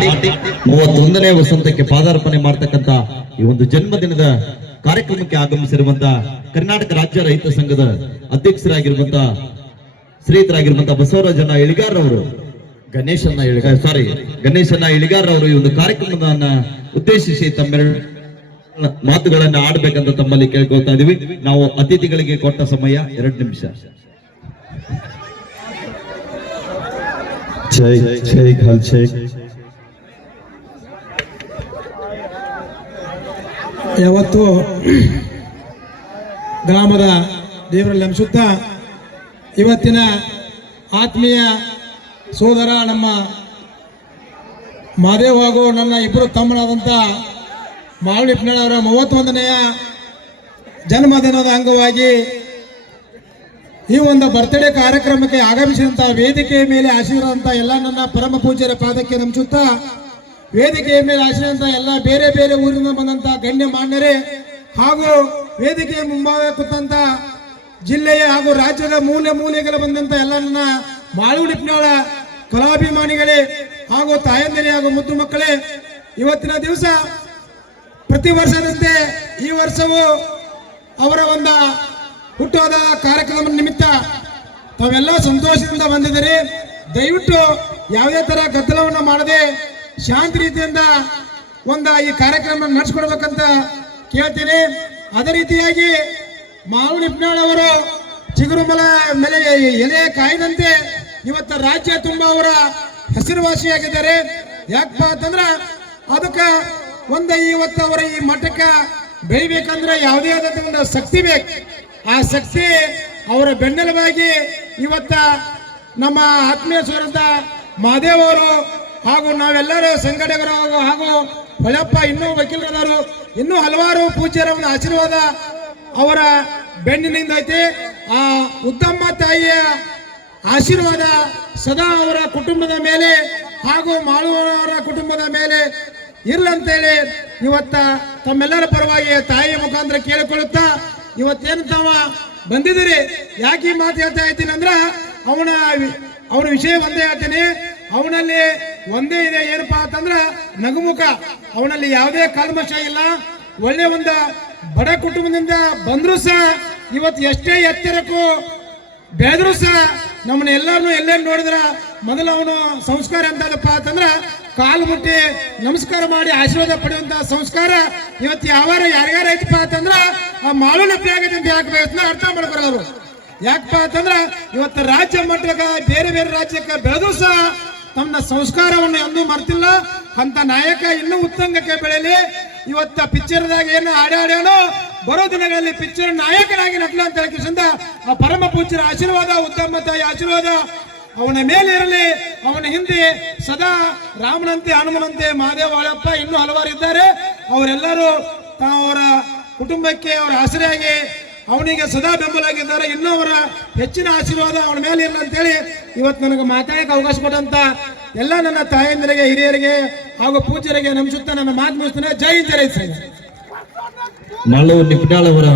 31ನೇ ವಸಂತಕ್ಕೆ ಪಾದಾರ್ಪಣೆ ಮಾಡ್ತಕ್ಕಂತ ಈ ಒಂದು ಜನ್ಮದಿನದ ಕಾರ್ಯಕ್ರಮಕ್ಕೆ ಆಗಮಿಸಿರುವಂತ ಕರ್ನಾಟಕ ರಾಜ್ಯ ರೈತ ಸಂಘದ ಅಧ್ಯಕ್ಷರಾಗಿರುವಂತ ಶ್ರೀಯುತರಾಗಿರುವಂತ ಬಸವರಾಜಣ್ಣ ಇಳಿಗಾರ್ ಅವರು ಗಣೇಶಣ್ಣ ಇಳಿಗಾರ್ ಅವರು ಈ ಒಂದು ಕಾರ್ಯಕ್ರಮವನ್ನ ಉದ್ದೇಶಿಸಿ ತಮ್ಮೆರಡು ಮಾತುಗಳನ್ನ ಆಡ್ಬೇಕಂತ ತಮ್ಮಲ್ಲಿ ಕೇಳ್ಕೊಳ್ತಾ ಇದೀವಿ. ನಾವು ಅತಿಥಿಗಳಿಗೆ ಕೊಟ್ಟ ಸಮಯ 2 ನಿಮಿಷ. ಯಾವತ್ತು ಗ್ರಾಮದ ದೇವರಲ್ಲಿ ಅಂಶುತ್ತಾ ಇವತ್ತಿನ ಆತ್ಮೀಯ ಸೋದರ ನಮ್ಮ ಮಾದೇವ್ ಹಾಗೂ ನನ್ನ ಇಬ್ಬರು ತಮ್ಮನಾದಂಥ ಮಾವಳಿ ಅವರ 31ನೇಯ ಜನ್ಮದಿನದ ಅಂಗವಾಗಿ ಈ ಒಂದು ಬರ್ತ್ಡೇ ಕಾರ್ಯಕ್ರಮಕ್ಕೆ ಆಗಮಿಸಿದಂಥ ವೇದಿಕೆಯ ಮೇಲೆ ಆಶೀರ್ವಾದಂಥ ಎಲ್ಲ ನನ್ನ ಪರಮ ಪೂಜ್ಯರ ಪಾದಕ್ಕೆ ನಮಿಸುತ್ತಾ ವೇದಿಕೆಯ ಮೇಲೆ ಆಶೀರ್ವಾದಂಥ ಎಲ್ಲ ಬೇರೆ ಬೇರೆ ಊರಿನಿಂದ ಬಂದಂಥ ಗಣ್ಯ ಮಾನ್ಯರೇ ಹಾಗೂ ವೇದಿಕೆಯ ಮುಂಭಾಗ ಕೂತಂತ ಜಿಲ್ಲೆಯ ಹಾಗೂ ರಾಜ್ಯದ ಮೂಲೆಗಳ ಬಂದಂಥ ಎಲ್ಲ ನನ್ನ ಮಾಳುಡಿಪ್ನಾಳ ಕಲಾಭಿಮಾನಿಗಳೇ ಹಾಗೂ ತಾಯಂದಿರೇ ಹಾಗೂ ಮುದ್ದು ಮಕ್ಕಳೇ, ಇವತ್ತಿನ ದಿವಸ ಪ್ರತಿ ವರ್ಷದಂತೆ ಈ ವರ್ಷವೂ ಅವರ ಒಂದು ಹುಟ್ಟುಹಬ್ಬದ ಕಾರ್ಯಕ್ರಮದ ನಿಮಿತ್ತ ತಾವೆಲ್ಲ ಸಂತೋಷದಿಂದ ಬಂದಿದ್ದೀರಿ. ದಯವಿಟ್ಟು ಯಾವುದೇ ತರ ಗದ್ದಲವನ್ನು ಮಾಡದೆ ಶಾಂತಿ ರೀತಿಯಿಂದ ಈ ಕಾರ್ಯಕ್ರಮ ನಡೆಸ್ಕೊಡ್ಬೇಕಂತ ಕೇಳ್ತೀನಿ. ಅದೇ ರೀತಿಯಾಗಿ ಮಾವಳಿ ನಿಪ್ನಾಳ್ ಅವರು ಚಿಗುರುಮಲ ಮೇಲೆ ಎಲೆ ಕಾಯ್ದಂತೆ ಇವತ್ತು ರಾಜ್ಯ ತುಂಬಾ ಅವರ ಹೆಸರುವಾಸಿಯಾಗಿದ್ದಾರೆ. ಯಾಕಪ್ಪ ಅಂತಂದ್ರ ಅದಕ್ಕೆ ಇವತ್ತು ಅವರ ಈ ಮಠಕ್ಕೆ ಬೆಳಿಬೇಕಂದ್ರೆ ಯಾವುದೇ ಆದ ಒಂದು ಶಕ್ತಿ ಬೇಕು. ಆ ಶಕ್ತಿ ಅವರ ಬೆನ್ನೆಲುಬಾಗಿ ಇವತ್ತ ನಮ್ಮ ಆತ್ಮೀಯ ಸ್ವರಂತ ಮಹಾದೇವ್ ಅವರು ಹಾಗೂ ನಾವೆಲ್ಲರೂ ಸಂಘಟಕರು ಹಾಗೂ ಹೊಳೆಪ್ಪ ಇನ್ನೂ ವಕೀಲರಾದರು ಇನ್ನೂ ಹಲವಾರು ಪೂಜ್ಯರ ಒಂದು ಆಶೀರ್ವಾದ ಅವರ ಬೆನ್ನಿನಿಂದ ಐತಿ. ಆ ಉತ್ತಮ್ಮ ತಾಯಿಯ ಆಶೀರ್ವಾದ ಸದಾ ಅವರ ಕುಟುಂಬದ ಮೇಲೆ ಹಾಗೂ ಮಾಳುವವರ ಕುಟುಂಬದ ಮೇಲೆ ಇರ್ಲಂತೇಳಿ ಇವತ್ತ ತಮ್ಮೆಲ್ಲರ ಪರವಾಗಿ ತಾಯಿಯ ಮುಖಾಂತರ ಕೇಳಿಕೊಳ್ಳುತ್ತಾ ಇವತ್ತೇನು ತಾವ ಬಂದಿದ್ದೀರಿ. ಯಾಕೆ ಈ ಮಾತು ಹೇಳ್ತಾ ಇದ್ದೀನಿ ಅಂದ್ರ ಅವನ ವಿಷಯ ಒಂದೇ ಹೇಳ್ತೀನಿ. ಅವನಲ್ಲಿ ಒಂದೇ ಇದೆ, ಏನಪ್ಪಾ ಅಂತಂದ್ರ ನಗುಮುಖ. ಅವನಲ್ಲಿ ಯಾವುದೇ ಕಲ್ಮಶ ಇಲ್ಲ. ಒಳ್ಳೆ ಒಂದು ಬಡ ಕುಟುಂಬದಿಂದ ಬಂದ್ರು ಸಹ ಇವತ್ತು ಎಷ್ಟೇ ಎತ್ತರಕ್ಕೂ ಬೆಳೆದ್ರು ಸಹ ನಮ್ಮನ್ನ ಎಲ್ಲಾರನ್ನು ಎಲ್ಲೇನು ನೋಡಿದ್ರ ಮೊದಲು ಅವನು ಸಂಸ್ಕಾರ ಎಂತದಪ್ಪ ಅಂತಂದ್ರ ಕಾಲು ಮುಟ್ಟಿ ನಮಸ್ಕಾರ ಮಾಡಿ ಆಶೀರ್ವಾದ ಪಡೆಯುವಂತ ಸಂಸ್ಕಾರ ಇವತ್ತು ಯಾರ್ಯಾರ ಐತಪ್ಪ ಅಂತಂದ್ರ ಆ ಮಾಳು ಲಭ್ಯ ಆಗೈತೆ ಅಂತ ಯಾಕೆ ಅರ್ಥ ಮಾಡ್ಕೊಳೋರು. ಯಾಕಪ್ಪ ಅಂತಂದ್ರ ಇವತ್ತು ರಾಜ್ಯ ಮಟ್ಟಕ್ಕೆ ಬೇರೆ ಬೇರೆ ರಾಜ್ಯಕ್ಕೆ ಬೆಳೆದು ಸಹ ತಮ್ಮ ಸಂಸ್ಕಾರವನ್ನು ಎಂದೂ ಮರ್ತಿಲ್ಲ. ಅಂತ ನಾಯಕ ಇನ್ನೂ ಉತ್ತಂಗಕ್ಕೆ ಬೆಳೆಯಲಿ. ಇವತ್ತ ಪಿಕ್ಚರ್ದಾಗ ಏನು ಆಡ್ಯಾಡೋ ಬರೋ ದಿನಗಳಲ್ಲಿ ಪಿಕ್ಚರ್ ನಾಯಕನಾಗಿ ನಟಲ ಅಂತ ಹೇಳಕಿಸಿಂದ ಆ ಪರಮ ಪೂಜ್ಯರ ಆಶೀರ್ವಾದ, ಉತ್ತಮ ತಾಯಿ ಆಶೀರ್ವಾದ ಅವನ ಮೇಲೆ ಇರಲಿ. ಅವನ ಹಿಂದೆ ಸದಾ ರಾಮನಂತೆ, ಹನುಮನಂತೆ, ಮಹಾದೇವ, ಹೊಳೆಪ್ಪ ಇನ್ನೂ ಹಲವಾರು ಇದ್ದಾರೆ. ಅವರೆಲ್ಲರೂ ಅವರ ಕುಟುಂಬಕ್ಕೆ ಅವರ ಆಸರೆಯಾಗಿ ಅವನಿಗೆ ಸದಾ ಬೆಂಬಲಾಗಿದ್ದಾರೆ. ಇನ್ನೂ ಅವರ ಹೆಚ್ಚಿನ ಆಶೀರ್ವಾದ ಅವನ ಮೇಲೆ ಇರಲಿ ಅಂತೇಳಿ ಇವತ್ತು ನನಗೆ ಮಾತಾಡಕ್ಕೆ ಅವಕಾಶ ಕೊಟ್ಟಂತ ಎಲ್ಲ ನನ್ನ ತಾಯಂದಿರಿಗೆ, ಹಿರಿಯರಿಗೆ ಹಾಗೂ ಪೂಜ್ಯರಿಗೆ ನಮಿಸುತ್ತಾ ನನ್ನ ಮಾತು ಮುಗಿಸ್ತೇನೆ. ಜೈ ಹಿಂದ್. ಮಾಳು ನಿಪ್ನಾಳ್ ಅವರ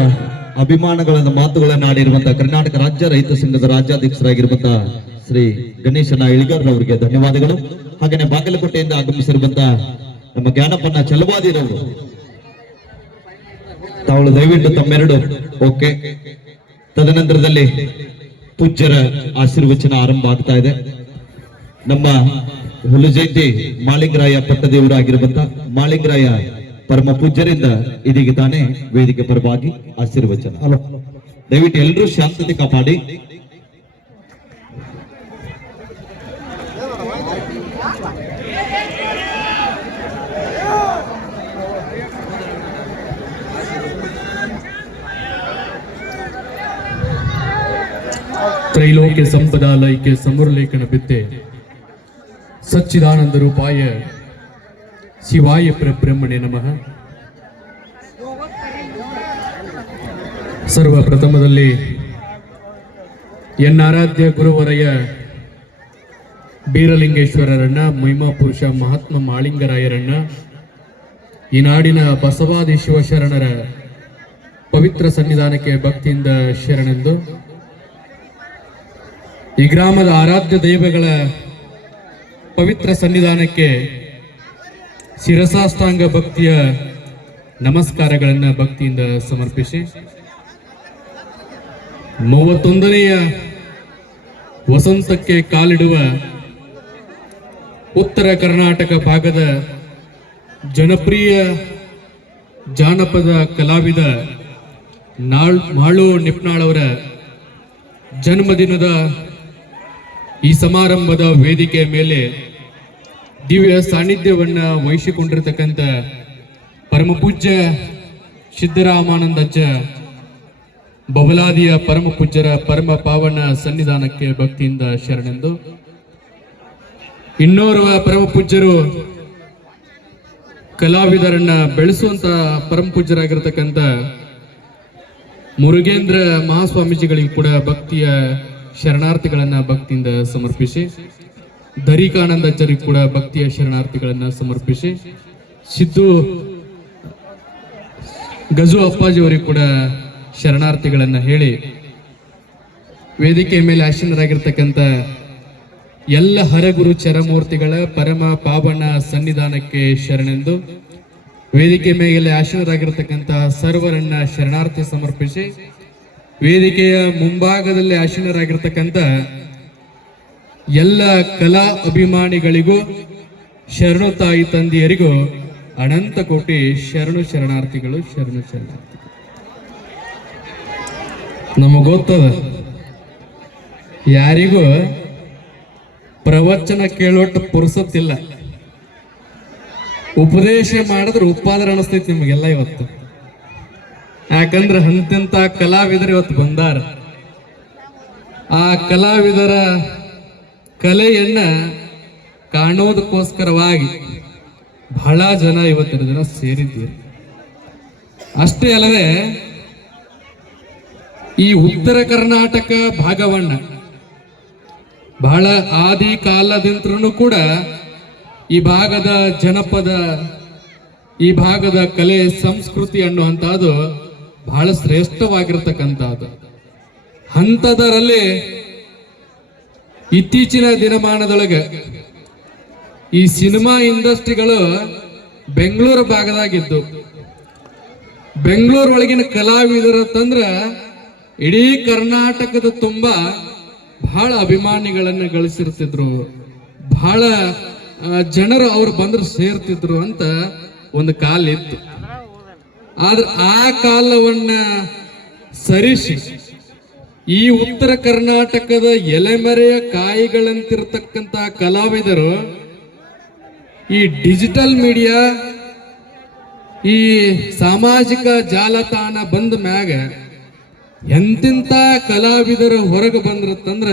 ಅಭಿಮಾನಗಳ ಮಾತುಗಳನ್ನು ಆಡಿರುವಂತಹ ಕರ್ನಾಟಕ ರಾಜ್ಯ ರೈತ ಸಂಘದ ರಾಜ್ಯಾಧ್ಯಕ್ಷರಾಗಿರುವಂತಹ ಶ್ರೀ ಗಣೇಶಣ್ಣ ಇಳಿಗಾರ್ ಅವರಿಗೆ ಧನ್ಯವಾದಗಳು. ಹಾಗೆಯೇ ಬಾಗಲಕೋಟೆಯಿಂದ ಆಗಮಿಸಿರುವಂತಹ ನಮ್ಮ ಜ್ಞಾನಪ್ಪನ ಚಲವಾದಿರವರು ತಾವು ದಯವಿಟ್ಟು ತಮ್ಮೆರಡು ಓಕೆ. ತದನಂತರದಲ್ಲಿ ಪೂಜ್ಯರ ಆಶೀರ್ವಚನ ಆರಂಭ ಆಗ್ತಾ ಇದೆ. ನಮ್ಮ ಹುಲುಜೈತಿ ಮಾಳಿಂಗರಾಯ ಪಟ್ಟದೇವರಾಗಿರುವಂತ ಮಾಳಿಂಗರಾಯ ಪರಮ ಪೂಜ್ಯರಿಂದ ಇದೀಗ ತಾನೇ ವೇದಿಕೆ ಪರವಾಗಿ ಆಶೀರ್ವಚನ. ದಯವಿಟ್ಟು ಎಲ್ಲರೂ ಶಾಂತತೆ ಕಾಪಾಡಿ. त्रैलोक्य संपदालय के समरलेखन बिद्दे सच्चिदानंद रूपाय शिवाय परब्रह्मणे नमः. ಸರ್ವಪ್ರಥಮದಲ್ಲಿ ಎನ್ನಾರಾಧ್ಯ ಗುರುವರಯ್ಯ ಬೀರಲಿಂಗೇಶ್ವರರನ್ನ, ಮಹಿಮಾ ಪುರುಷ ಮಹಾತ್ಮ ಮಾಳಿಂಗರಾಯರನ್ನ, ಈ ನಾಡಿನ ಬಸವಾದಿ ಶಿವಶರಣರ ಪವಿತ್ರ ಸನ್ನಿಧಾನಕ್ಕೆ ಭಕ್ತಿಯಿಂದ ಶರಣೆಂದು ಈ ಗ್ರಾಮದ ಆರಾಧ್ಯ ದೈವಗಳ ಪವಿತ್ರ ಸನ್ನಿಧಾನಕ್ಕೆ ಶಿರಸಾಷ್ಟಾಂಗ ಭಕ್ತಿಯ ನಮಸ್ಕಾರಗಳನ್ನು ಭಕ್ತಿಯಿಂದ ಸಮರ್ಪಿಸಿ 31ನೆಯ ವಸಂತಕ್ಕೆ ಕಾಲಿಡುವ ಉತ್ತರ ಕರ್ನಾಟಕ ಭಾಗದ ಜನಪ್ರಿಯ ಜಾನಪದ ಕಲಾವಿದ ಮಾಳು ನಿಪ್ನಾಳ್ ಅವರ ಜನ್ಮದಿನದ ಈ ಸಮಾರಂಭದ ವೇದಿಕೆಯ ಮೇಲೆ ದಿವ್ಯ ಸಾನ್ನಿಧ್ಯವನ್ನ ವಹಿಸಿಕೊಂಡಿರತಕ್ಕಂಥ ಪರಮಪೂಜ್ಯ ಸಿದ್ದರಾಮಾನಂದಜ್ಜ ಬಬಲಾದಿಯ ಪರಮಪೂಜ್ಯರ ಪರಮ ಪಾವನ ಸನ್ನಿಧಾನಕ್ಕೆ ಭಕ್ತಿಯಿಂದ ಶರಣೆಂದು, ಇನ್ನೋರ್ವ ಪರಮಪೂಜ್ಯರು ಕಲಾವಿದರನ್ನ ಬೆಳೆಸುವಂತ ಪರಮಪೂಜ್ಯರಾಗಿರ್ತಕ್ಕಂಥ ಮುರುಗೇಂದ್ರ ಮಹಾಸ್ವಾಮೀಜಿಗಳಿಗೂ ಕೂಡ ಭಕ್ತಿಯ ಶರಣಾರ್ಥಿಗಳನ್ನ ಭಕ್ತಿಯಿಂದ ಸಮರ್ಪಿಸಿ, ದರಿಕಾನಂದಜ್ಜರಿಗೂ ಕೂಡ ಭಕ್ತಿಯ ಶರಣಾರ್ಥಿಗಳನ್ನ ಸಮರ್ಪಿಸಿ, ಸಿದ್ದು ಗಜು ಅಪ್ಪಾಜಿಯವರಿಗೂ ಕೂಡ ಶರಣಾರ್ಥಿಗಳನ್ನ ಹೇಳಿ, ವೇದಿಕೆ ಮೇಲೆ ಆಸೀನರಾಗಿರ್ತಕ್ಕಂಥ ಎಲ್ಲ ಹರಗುರು ಚರಮೂರ್ತಿಗಳ ಪರಮ ಪಾವನ ಸನ್ನಿಧಾನಕ್ಕೆ ಶರಣೆಂದು, ವೇದಿಕೆ ಮೇಲೆ ಆಸೀನರಾಗಿರ್ತಕ್ಕಂಥ ಸರ್ವರನ್ನ ಶರಣಾರ್ಥಿ ಸಮರ್ಪಿಸಿ, ವೇದಿಕೆಯ ಮುಂಭಾಗದಲ್ಲಿ ಆಸೀನರಾಗಿರ್ತಕ್ಕಂಥ ಎಲ್ಲ ಕಲಾ ಅಭಿಮಾನಿಗಳಿಗೂ ಶರಣು ತಾಯಿ ತಂದೆಯರಿಗೂ ಅನಂತ ಕೋಟಿ ಶರಣಾರ್ಥಿಗಳು. ನಮಗ್ ಗೊತ್ತದ, ಯಾರಿಗೂ ಪ್ರವಚನ ಕೇಳೋಟ್ಟು ಪುರುಸತ್ತಿಲ್ಲ. ಉಪದೇಶ ಮಾಡಿದ್ರೆ ಉಪ್ಪಾದ್ರೆ ಅನಿಸ್ತೈತಿ ನಿಮಗೆಲ್ಲ ಇವತ್ತು. ಯಾಕಂದ್ರೆ ಅಂತೆಂತ ಕಲಾವಿದರು ಇವತ್ತು ಬಂದಾರ. ಆ ಕಲಾವಿದರ ಕಲೆಯನ್ನ ಕಾಣೋದಕ್ಕೋಸ್ಕರವಾಗಿ ಬಹಳ ಜನ ಇವತ್ತಿನ ದಿನ ಸೇರಿದ್ದೀರಿ. ಅಷ್ಟೇ ಅಲ್ಲದೆ ಈ ಉತ್ತರ ಕರ್ನಾಟಕ ಭಾಗವನ್ನ ಬಹಳ ಆದಿ ಕಾಲದಿಂದಲೂ ಕೂಡ ಈ ಭಾಗದ ಜನಪದ, ಈ ಭಾಗದ ಕಲೆ ಸಂಸ್ಕೃತಿ ಅನ್ನುವಂಥದ್ದು ಬಹಳ ಶ್ರೇಷ್ಠವಾಗಿರ್ತಕ್ಕಂಥದ್ದು. ಅಂಥದರಲ್ಲಿ ಇತ್ತೀಚಿನ ದಿನಮಾನದೊಳಗೆ ಈ ಸಿನಿಮಾ ಇಂಡಸ್ಟ್ರಿಗಳು ಬೆಂಗಳೂರು ಭಾಗದಾಗಿದ್ದು, ಬೆಂಗಳೂರು ಒಳಗಿನ ಕಲಾವಿದರು ಅಂತಂದ್ರ ಇಡೀ ಕರ್ನಾಟಕದ ತುಂಬ ಬಹಳ ಅಭಿಮಾನಿಗಳನ್ನ ಗಳಿಸಿರ್ತಿದ್ರು, ಬಹಳ ಜನರು ಅವ್ರು ಬಂದ್ರೆ ಸೇರ್ತಿದ್ರು ಅಂತ ಒಂದು ಕಾಲ ಇತ್ತು. ಆದ್ರೆ ಆ ಕಾಲವನ್ನ ಸರಿಸಿ ಈ ಉತ್ತರ ಕರ್ನಾಟಕದ ಎಲೆಮರೆಯ ಕಾಯಿಗಳಂತಿರ್ತಕ್ಕಂಥ ಕಲಾವಿದರು ಈ ಡಿಜಿಟಲ್ ಮೀಡಿಯಾ, ಈ ಸಾಮಾಜಿಕ ಜಾಲತಾಣ ಬಂದ ಮ್ಯಾಗ ಎಂತೆಂತ ಕಲಾವಿದರು ಹೊರಗೆ ಬಂದ್ರತ್ತಂದ್ರ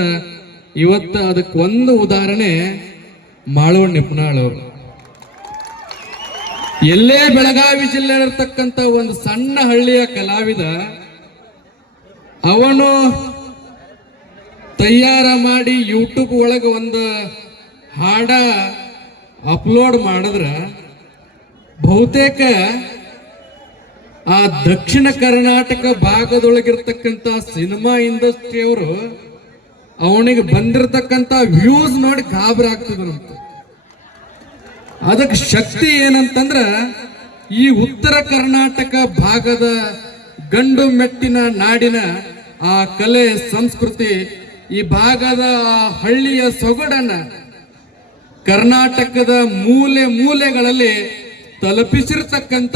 ಇವತ್ತ ಅದಕ್ಕೆ ಒಂದು ಉದಾಹರಣೆ ಮಾಳು ನಿಪ್ನಾಳ್ ಅವರು. ಎಲ್ಲೇ ಬೆಳಗಾವಿ ಜಿಲ್ಲೆ ಇರತಕ್ಕಂತ ಒಂದು ಸಣ್ಣ ಹಳ್ಳಿಯ ಕಲಾವಿದ, ಅವನು ತಯಾರ ಮಾಡಿ ಯೂಟ್ಯೂಬ್ ಒಳಗೆ ಒಂದು ಹಾಡ ಅಪ್ಲೋಡ್ ಮಾಡಿದ್ರ ಬಹುತೇಕ ಆ ದಕ್ಷಿಣ ಕರ್ನಾಟಕ ಭಾಗದೊಳಗಿರ್ತಕ್ಕಂಥ ಸಿನಿಮಾ ಇಂಡಸ್ಟ್ರಿಯವರು ಅವನಿಗೆ ಬಂದಿರತಕ್ಕಂಥ ವ್ಯೂಸ್ ನೋಡಿ ಗಾಬರಿ ಆಗ್ತದಂತ. ಅದಕ್ಕೆ ಶಕ್ತಿ ಏನಂತಂದ್ರ ಈ ಉತ್ತರ ಕರ್ನಾಟಕ ಭಾಗದ ಗಂಡು ಮೆಟ್ಟಿನ ನಾಡಿನ ಆ ಕಲೆ ಸಂಸ್ಕೃತಿ, ಈ ಭಾಗದ ಹಳ್ಳಿಯ ಸೊಗಡನ್ನ ಕರ್ನಾಟಕದ ಮೂಲೆ ಮೂಲೆಗಳಲ್ಲಿ ತಲುಪಿಸಿರ್ತಕ್ಕಂಥ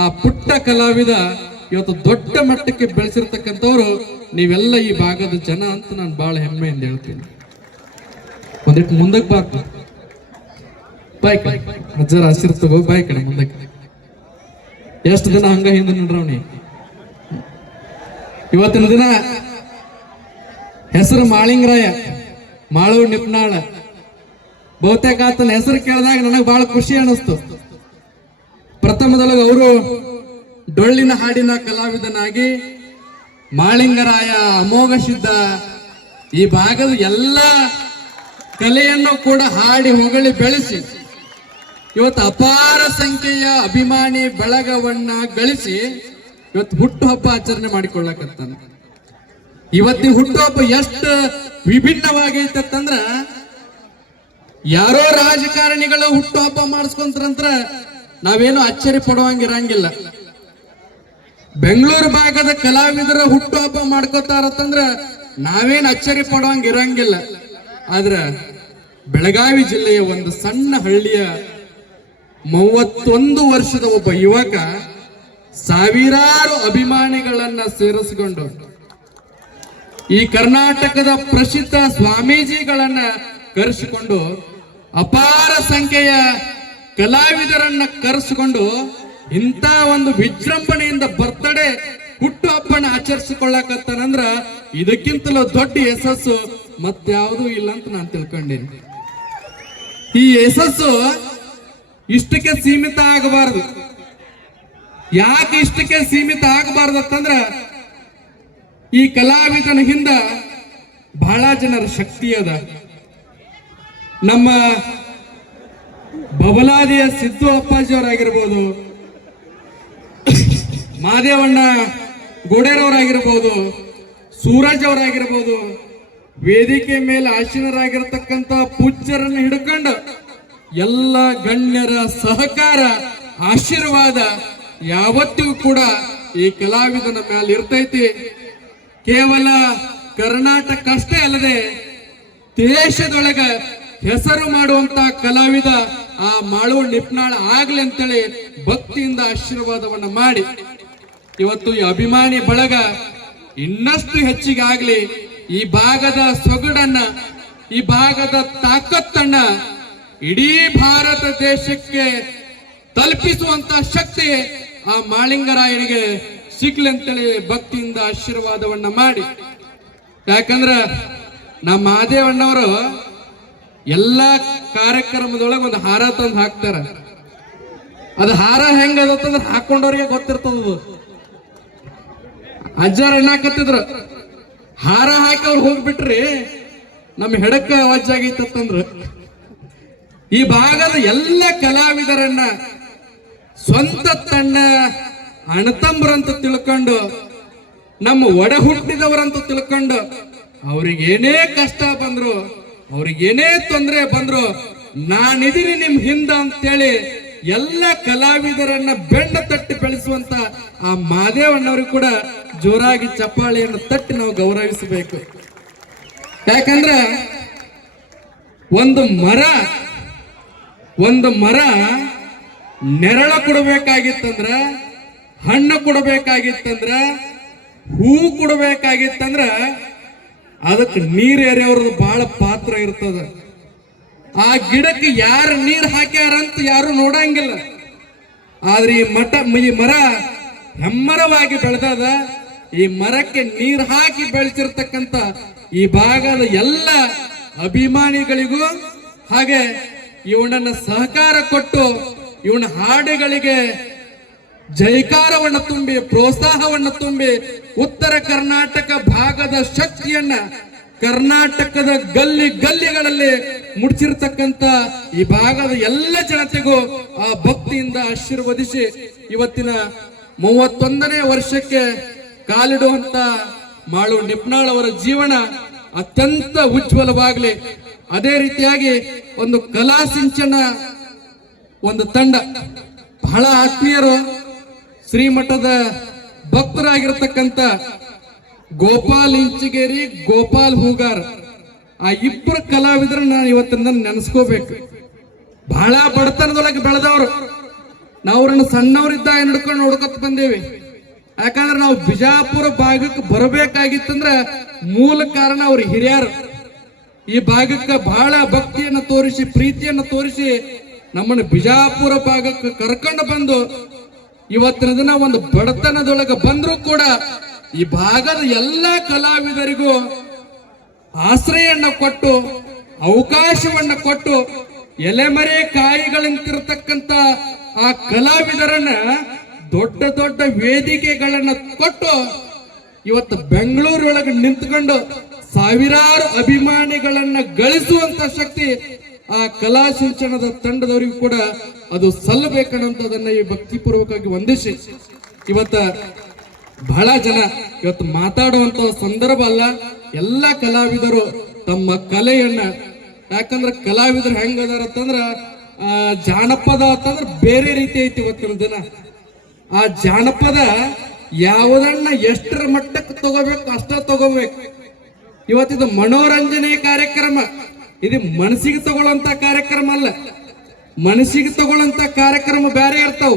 ಆ ಪುಟ್ಟ ಕಲಾವಿದ ಇವತ್ತು ದೊಡ್ಡ ಮಟ್ಟಕ್ಕೆ ಬೆಳೆಸಿರ್ತಕ್ಕಂಥವ್ರು ನೀವೆಲ್ಲ ಈ ಭಾಗದ ಜನ ಅಂತ ನಾನು ಬಹಳ ಹೆಮ್ಮೆಯಿಂದ ಹೇಳ್ತೀನಿ. ಒಂದಿಟ್ಟು ಮುಂದಕ್ಕೆ ಬಾಯ್ ಅಜ್ಜರ ಹಸಿರು ತಗೋ, ಬಾಯ್ ಕಡೆ ಮುಂದಕ್ಕೆ. ಎಷ್ಟು ದಿನ ಹಂಗ ಹಿಂದೆ ನೋಡ್ರವನಿ. ಇವತ್ತಿನ ದಿನ ಹೆಸರು ಮಾಳಿಂಗರಾಯ, ಮಾಳು ನಿಪ್ನಾಳ. ಬಹುತೇಕ ಆತನ ಹೆಸರು ಕೇಳಿದಾಗ ನನಗೆ ಬಹಳ ಖುಷಿ ಅನಿಸ್ತು. ಪ್ರಥಮದೊಳಗೆ ಅವರು ಡೊಳ್ಳಿನ ಹಾಡಿನ ಕಲಾವಿದನಾಗಿ ಮಾಳಿಂಗರಾಯ ಅಮೋಘ ಸಿದ್ಧ ಈ ಭಾಗದ ಎಲ್ಲ ಕಲೆಯನ್ನು ಕೂಡ ಹಾಡಿ ಹೊಗಳಿ ಬೆಳೆಸಿ ಇವತ್ತು ಅಪಾರ ಸಂಖ್ಯೆಯ ಅಭಿಮಾನಿ ಬಳಗವನ್ನ ಗಳಿಸಿ ಇವತ್ತು ಹುಟ್ಟುಹಬ್ಬ ಆಚರಣೆ ಮಾಡಿಕೊಳ್ಳಕತ್ತಾನ. ಇವತ್ತಿನ ಹುಟ್ಟುಹಬ್ಬ ಎಷ್ಟು ವಿಭಿನ್ನವಾಗೈತಂದ್ರ ಯಾರೋ ರಾಜಕಾರಣಿಗಳು ಹುಟ್ಟುಹಬ್ಬ ಮಾಡಿಸ್ಕೊಂತಾರಂತ್ರ ನಾವೇನು ಅಚ್ಚರಿ ಪಡುವಂಗಿರಂಗಿಲ್ಲ. ಬೆಂಗಳೂರು ಭಾಗದ ಕಲಾವಿದರ ಹುಟ್ಟುಹಬ್ಬ ಮಾಡ್ಕೋತಾರತ್ತಂದ್ರ ನಾವೇನು ಅಚ್ಚರಿ ಪಡುವಂಗಿರಂಗಿಲ್ಲ. ಆದ್ರ ಬೆಳಗಾವಿ ಜಿಲ್ಲೆಯ ಒಂದು ಸಣ್ಣ ಹಳ್ಳಿಯ 31 ವರ್ಷದ ಒಬ್ಬ ಯುವಕ ಸಾವಿರಾರು ಅಭಿಮಾನಿಗಳನ್ನ ಸೇರಿಸಿಕೊಂಡು ಈ ಕರ್ನಾಟಕದ ಪ್ರಸಿದ್ಧ ಸ್ವಾಮೀಜಿಗಳನ್ನ ಕರೆಸಿಕೊಂಡು ಅಪಾರ ಸಂಖ್ಯೆಯ ಕಲಾವಿದರನ್ನ ಕರೆಸಿಕೊಂಡು ಇಂಥ ಒಂದು ವಿಜೃಂಭಣೆಯಿಂದ ಬರ್ತಡೇ ಹುಟ್ಟುಹಬ್ಬನ ಆಚರಿಸಿಕೊಳ್ಳಕತ್ತಾನಂದ್ರ ಇದಕ್ಕಿಂತಲೂ ದೊಡ್ಡ ಯಶಸ್ಸು ಮತ್ಯಾವುದೂ ಇಲ್ಲ ಅಂತ ನಾನು ತಿಳ್ಕೊಂಡೇನೆ. ಈ ಯಶಸ್ಸು ಇಷ್ಟಕ್ಕೆ ಸೀಮಿತ ಆಗಬಾರದು. ಯಾಕೆ ಇಷ್ಟಕ್ಕೆ ಸೀಮಿತ ಆಗಬಾರ್ದು ಅಂತಂದ್ರ ಈ ಕಲಾವಿದನ ಹಿಂದ ಬಹಳ ಜನರ ಶಕ್ತಿ ಅದ. ನಮ್ಮ ಬಬಲಾದಿಯ ಸಿದ್ದು ಅಪ್ಪಾಜಿಯವರಾಗಿರ್ಬೋದು, ಮಾದೇವಣ್ಣ ಗೋಡೇರವರಾಗಿರ್ಬೋದು, ಸೂರಜ್ ಅವರಾಗಿರ್ಬೋದು, ವೇದಿಕೆ ಮೇಲೆ ಆಸೀನರಾಗಿರ್ತಕ್ಕಂಥ ಪೂಜ್ಯರನ್ನು ಹಿಡ್ಕೊಂಡು ಎಲ್ಲ ಗಣ್ಯರ ಸಹಕಾರ ಆಶೀರ್ವಾದ ಯಾವತ್ತಿಗೂ ಕೂಡ ಈ ಕಲಾವಿದನ ಮೇಲೆ ಇರ್ತೈತಿ. ಕೇವಲ ಕರ್ನಾಟಕ ಅಷ್ಟೇ ಅಲ್ಲದೆ ದೇಶದೊಳಗ ಹೆಸರು ಮಾಡುವಂತ ಕಲಾವಿದ ಆ ಮಾಳು ನಿಪ್ನಾಳ ಆಗ್ಲಿ ಅಂತೇಳಿ ಭಕ್ತಿಯಿಂದ ಆಶೀರ್ವಾದವನ್ನ ಮಾಡಿ ಇವತ್ತು ಈ ಅಭಿಮಾನಿ ಬಳಗ ಇನ್ನಷ್ಟು ಹೆಚ್ಚಿಗೆ ಆಗ್ಲಿ, ಈ ಭಾಗದ ಸೊಗಡನ್ನ, ಈ ಭಾಗದ ತಾಕತ್ತನ್ನ ಇಡೀ ಭಾರತ ದೇಶಕ್ಕೆ ತಲುಪಿಸುವಂತ ಶಕ್ತಿ ಆ ಮಾಳಿಂಗರಾಯನಿಗೆ ಸಿಗ್ಲಿ ಅಂತೇಳಿ ಭಕ್ತಿಯಿಂದ ಆಶೀರ್ವಾದವನ್ನ ಮಾಡಿ. ಯಾಕಂದ್ರ ನಮ್ಮ ಮಾದೇವಣ್ಣವರು ಎಲ್ಲಾ ಕಾರ್ಯಕ್ರಮದೊಳಗೆ ಒಂದು ಹಾರ ತಂದು ಹಾಕ್ತಾರ. ಅದು ಹಾರ ಹೆಂಗದಂದ್ರೆ ಹಾಕೊಂಡವ್ರಿಗೆ ಗೊತ್ತಿರ್ತದ. ಅಜ್ಜಾರ ಎಣ್ಣಾಕತ್ತಿದ್ರು, ಹಾರ ಹಾಕಿ ಅವ್ರು ಹೋಗ್ಬಿಟ್ರಿ ನಮ್ಮ ಹೆಡಕ್ಕ ಅವಾಜಾಗೈತಂದ್ರ ಈ ಭಾಗದ ಎಲ್ಲ ಕಲಾವಿದರನ್ನ ಸ್ವಂತ ತನ್ನ ಅಣ್ಣತಂಬರಂತ ತಿಳ್ಕೊಂಡು, ನಮ್ಮ ಒಡ ಹುಟ್ಟಿದವರಂತ ತಿಳ್ಕೊಂಡು, ಅವ್ರಿಗೇನೇ ಕಷ್ಟ ಬಂದ್ರು, ಅವ್ರಿಗೇನೇ ತೊಂದರೆ ಬಂದ್ರು, ನಾನಿದೀನಿ ನಿಮ್ ಹಿಂದ ಅಂತೇಳಿ ಎಲ್ಲ ಕಲಾವಿದರನ್ನ ಬೆಂಡ ತಟ್ಟಿ ಬೆಳೆಸುವಂತ ಆ ಮಾದೇವಣ್ಣವ್ರಿಗೆ ಕೂಡ ಜೋರಾಗಿ ಚಪ್ಪಾಳೆಯನ್ನು ತಟ್ಟಿ ನಾವು ಗೌರವಿಸಬೇಕು. ಯಾಕಂದ್ರೆ ಒಂದು ಮರ ನೆರಳ ಕೊಡಬೇಕಾಗಿತ್ತಂದ್ರ, ಹಣ್ಣು ಕೊಡಬೇಕಾಗಿತ್ತಂದ್ರ, ಹೂ ಕೊಡಬೇಕಾಗಿತ್ತಂದ್ರ ಅದಕ್ಕೆ ನೀರ್ ಎರೆಯವ್ರದ್ದು ಬಹಳ ಪಾತ್ರ ಇರ್ತದ. ಆ ಗಿಡಕ್ಕೆ ಯಾರು ನೀರ್ ಹಾಕ್ಯಾರಂತ ಯಾರು ನೋಡಂಗಿಲ್ಲ. ಆದ್ರೆ ಈ ಮರ ಹೆಮ್ಮರವಾಗಿ ಬೆಳೆದದ. ಈ ಮರಕ್ಕೆ ನೀರ್ ಹಾಕಿ ಬೆಳೆಸಿರ್ತಕ್ಕಂಥ ಈ ಭಾಗದ ಎಲ್ಲ ಅಭಿಮಾನಿಗಳಿಗೂ ಹಾಗೆ ಇವನನ್ನ ಸಹಕಾರ ಕೊಟ್ಟು ಇವನ ಹಾಡುಗಳಿಗೆ ಜೈಕಾರವನ್ನು ತುಂಬಿ ಪ್ರೋತ್ಸಾಹವನ್ನು ತುಂಬಿ ಉತ್ತರ ಕರ್ನಾಟಕ ಭಾಗದ ಶಕ್ತಿಯನ್ನ ಕರ್ನಾಟಕದ ಗಲ್ಲಿಗಳಲ್ಲಿ ಮುಡ್ಚಿರ್ತಕ್ಕಂಥ ಈ ಭಾಗದ ಎಲ್ಲ ಜನತೆಗೂ ಆ ಭಕ್ತಿಯಿಂದ ಆಶೀರ್ವದಿಸಿ ಇವತ್ತಿನ 31ನೇ ವರ್ಷಕ್ಕೆ ಕಾಲಿಡುವಂತ ಮಾಳು ನಿಪ್ನಾಳ್ ಅವರ ಜೀವನ ಅತ್ಯಂತ ಉಜ್ವಲವಾಗಲಿ. ಅದೇ ರೀತಿಯಾಗಿ ಒಂದು ಕಲಾ ಸಿಂಚನ ಒಂದು ತಂಡ, ಬಹಳ ಆತ್ಮೀಯರು, ಶ್ರೀಮಠದ ಭಕ್ತರಾಗಿರ್ತಕ್ಕಂಥ ಗೋಪಾಲ್ ಇಂಚಿಗೇರಿ, ಗೋಪಾಲ್ ಹೂಗಾರ್, ಆ ಇಬ್ಬರು ಕಲಾವಿದರನ್ನ ನಾನು ಇವತ್ತಿನ ನೆನೆಸ್ಕೋಬೇಕು. ಬಹಳ ಬಡತನದೊಳಗೆ ಬೆಳೆದವರು. ನಾವು ಅವ್ರನ್ನ ಸಣ್ಣವರಿದ್ದಾಗ ನಡ್ಕೊಂಡು ನೋಡ್ಕೊತ ಬಂದೇವಿ. ಯಾಕಂದ್ರೆ ನಾವು ಬಿಜಾಪುರ ಭಾಗಕ್ಕೆ ಬರಬೇಕಾಗಿತ್ತಂದ್ರ ಮೂಲ ಕಾರಣ ಅವ್ರ ಹಿರಿಯರು ಈ ಭಾಗಕ್ಕೆ ಬಹಳ ಭಕ್ತಿಯನ್ನು ತೋರಿಸಿ, ಪ್ರೀತಿಯನ್ನು ತೋರಿಸಿ ನಮ್ಮನ್ನು ಬಿಜಾಪುರ ಭಾಗಕ್ಕೆ ಕರ್ಕೊಂಡು ಬಂದು ಇವತ್ತಿನ ದಿನ ಒಂದು ಬಡತನದೊಳಗೆ ಬಂದರೂ ಕೂಡ ಈ ಭಾಗದ ಎಲ್ಲ ಕಲಾವಿದರಿಗೂ ಆಶ್ರಯವನ್ನು ಕೊಟ್ಟು, ಅವಕಾಶವನ್ನು ಕೊಟ್ಟು, ಎಲೆಮರೆ ಕಾಯಿಗಳಂತಿರತಕ್ಕಂತ ಆ ಕಲಾವಿದರನ್ನ ದೊಡ್ಡ ದೊಡ್ಡ ವೇದಿಕೆಗಳನ್ನ ಕೊಟ್ಟು ಇವತ್ತು ಬೆಂಗಳೂರೊಳಗೆ ನಿಂತ್ಕೊಂಡು ಸಾವಿರಾರು ಅಭಿಮಾನಿಗಳನ್ನ ಗಳಿಸುವಂತ ಶಕ್ತಿ ಆ ಕಲಾ ಸಿಂಚನದ ತಂಡದವರಿಗೂ ಕೂಡ ಅದು ಸಲ್ಲಬೇಕನ್ನೋದನ್ನ ಈ ಭಕ್ತಿಪೂರ್ವಕವಾಗಿ ವಂದಿಸಿ, ಇವತ್ತ ಬಹಳ ಜನ ಇವತ್ತು ಮಾತಾಡುವಂತ ಸಂದರ್ಭ ಅಲ್ಲ. ಎಲ್ಲ ಕಲಾವಿದರು ತಮ್ಮ ಕಲೆಯನ್ನ, ಯಾಕಂದ್ರೆ ಕಲಾವಿದರು ಹೆಂಗದಾರ ಅಂತಂದ್ರ ಜಾನಪದ ಅಂತಂದ್ರ ಬೇರೆ ರೀತಿ ಐತಿ ಇವತ್ತಿನ ದಿನ. ಆ ಜಾನಪದ ಯಾವುದನ್ನ ಎಷ್ಟರ ಮಟ್ಟಕ್ಕೆ ತಗೋಬೇಕು ಅಷ್ಟ ತಗೋಬೇಕು. ಇವತ್ತಿದು ಮನೋರಂಜನೆ ಕಾರ್ಯಕ್ರಮ, ಇದು ಮನಸ್ಸಿಗೆ ತಗೊಳ್ಳಂತ ಕಾರ್ಯಕ್ರಮ ಅಲ್ಲ. ಮನಸ್ಸಿಗೆ ತಗೊಳ್ಳಂತ ಕಾರ್ಯಕ್ರಮ ಬೇರೆ ಇರ್ತಾವ.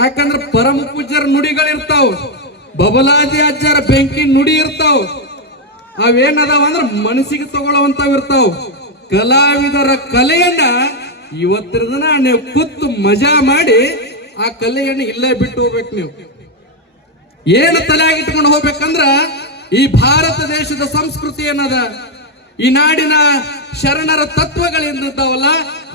ಯಾಕಂದ್ರೆ ಪರಮ ಪೂಜ್ಯರ ನುಡಿಗಳಿರ್ತಾವ, ಬಬಲಾದಿ ಅಜ್ಜರ ಬೆಂಕಿ ನುಡಿ ಇರ್ತಾವ. ಅವೇನದಾವ ಅಂದ್ರೆ ಮನಸ್ಸಿಗೆ ತಗೊಳ್ಳುವಂತಾವ್ ಇರ್ತಾವ. ಕಲಾವಿದರ ಕಲೆಯನ್ನ ಇವತ್ತಿನ ದಿನ ನೀವು ಕೂತು ಮಜಾ ಮಾಡಿ ಆ ಕಲೆಯನ್ನು ಇಲ್ಲೇ ಬಿಟ್ಟು ಹೋಗ್ಬೇಕು. ನೀವು ಏನು ತಲೆಯಾಗಿಟ್ಕೊಂಡು ಹೋಗ್ಬೇಕಂದ್ರ ಈ ಭಾರತ ದೇಶದ ಸಂಸ್ಕೃತಿ ಏನದ, ಈ ನಾಡಿನ ಶರಣರ ತತ್ವಗಳಿಂದಾವಲ್ಲ,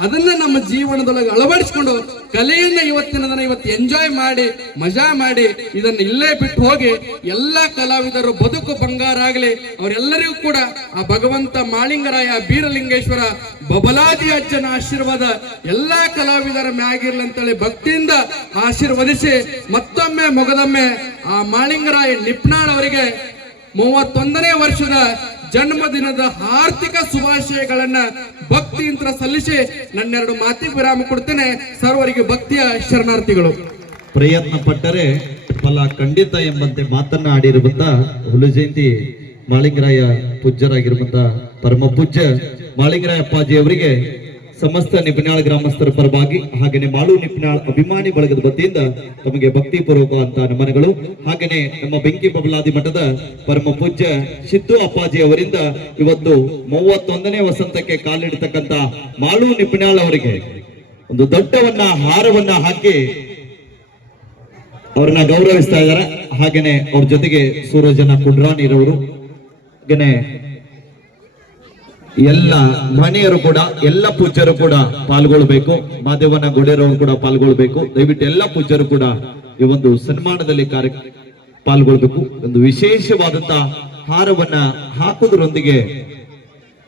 ಅದನ್ನ ನಮ್ಮ ಜೀವನದೊಳಗೆ ಅಳವಡಿಸಿಕೊಂಡು ಕಲೆಯನ್ನ ಇವತ್ತಿನ ದಿನ ಇವತ್ತು ಎಂಜಾಯ್ ಮಾಡಿ ಮಜಾ ಮಾಡಿ ಇದನ್ನ ಇಲ್ಲೇ ಬಿಟ್ಟು ಹೋಗಿ ಎಲ್ಲಾ ಕಲಾವಿದರು ಬದುಕು ಬಂಗಾರ ಆಗಲಿ. ಅವರೆಲ್ಲರಿಗೂ ಕೂಡ ಆ ಭಗವಂತ ಮಾಳಿಂಗರಾಯ, ಬೀರಲಿಂಗೇಶ್ವರ, ಬಬಲಾದಿ ಅಜ್ಜನ ಆಶೀರ್ವಾದ ಎಲ್ಲಾ ಕಲಾವಿದರ ಮ್ಯಾಗಿರ್ಲಿ ಅಂತೇಳಿ ಭಕ್ತಿಯಿಂದ ಆಶೀರ್ವದಿಸಿ ಮತ್ತೊಮ್ಮೆ ಮೊಗದೊಮ್ಮೆ ಆ ಮಾಳಿಂಗರಾಯ ನಿಪ್ನಾಳ್ ಅವರಿಗೆ 31ನೇ ವರ್ಷದ ಜನ್ಮದಿನದ ಆರ್ಥಿಕ ಶುಭಾಶಯಗಳನ್ನ ಭಕ್ತಿಯಿಂದ ಸಲ್ಲಿಸಿ ನನ್ನೆರಡು ಮಾತಿಗೆ ವಿರಾಮ ಕೊಡ್ತೇನೆ. ಸರ್ವರಿಗೆ ಭಕ್ತಿಯ ಶರಣಾರ್ಥಿಗಳು. ಪ್ರಯತ್ನ ಪಟ್ಟರೆ ಫಲ ಖಂಡಿತ ಎಂಬಂತೆ ಮಾತನ್ನ ಆಡಿರುವಂತ ಹುಲಜಯಂತಿ ಮಾಳಿಂಗರಾಯ ಪೂಜ್ಯರಾಗಿರುವಂತ ಪರಮ ಪೂಜ್ಯ ಮಾಳಿಂಗರಾಯ ಅಪ್ಪಾಜಿ ಅವರಿಗೆ ಸಮಸ್ತ ನಿಪ್ನಾಳ್ ಗ್ರಾಮಸ್ಥರ ಪರವಾಗಿ ಹಾಗೆಯೇ ಮಾಳು ನಿಪ್ನಾಳ್ ಅಭಿಮಾನಿ ಬಳಗದ ವತಿಯಿಂದ ತಮಗೆ ಭಕ್ತಿಪೂರ್ವಕ ಅಂತ ನಮನಗಳು. ಹಾಗೆಯೇ ನಮ್ಮ ಬೆಂಕಿ ಬಬಲಾದಿ ಮಠದ ಪರಮ ಪೂಜ್ಯ ಸಿದ್ದು ಅಪ್ಪಾಜಿ ಅವರಿಂದ ಇವತ್ತು 31ನೇ ವಸಂತಕ್ಕೆ ಕಾಲಿಡ್ತಕ್ಕಂತ ಮಾಳು ನಿಪ್ನಾಳ್ ಅವರಿಗೆ ಒಂದು ದೊಡ್ಡವನ್ನ ಹಾರವನ್ನ ಹಾಕಿ ಅವ್ರನ್ನ ಗೌರವಿಸ್ತಾ ಇದ್ದಾರೆ. ಹಾಗೇನೆ ಅವ್ರ ಜೊತೆಗೆ ಸೂರಜನ ಕುಡ್ರಾಣಿರವರು, ಹಾಗೇನೆ ಎಲ್ಲ ಮನೆಯರು ಕೂಡ, ಎಲ್ಲ ಪೂಜ್ಯರು ಕೂಡ ಪಾಲ್ಗೊಳ್ಬೇಕು. ಮಾದೇವನ ಗೊಡೆರವರು ಕೂಡ ಪಾಲ್ಗೊಳ್ಬೇಕು. ದಯವಿಟ್ಟು ಎಲ್ಲ ಪೂಜ್ಯರು ಕೂಡ ಈ ಒಂದು ಸನ್ಮಾನದಲ್ಲಿ ಪಾಲ್ಗೊಳ್ಬೇಕು. ಒಂದು ವಿಶೇಷವಾದಂತಹ ಹಾರವನ್ನ ಹಾಕುವುದರೊಂದಿಗೆ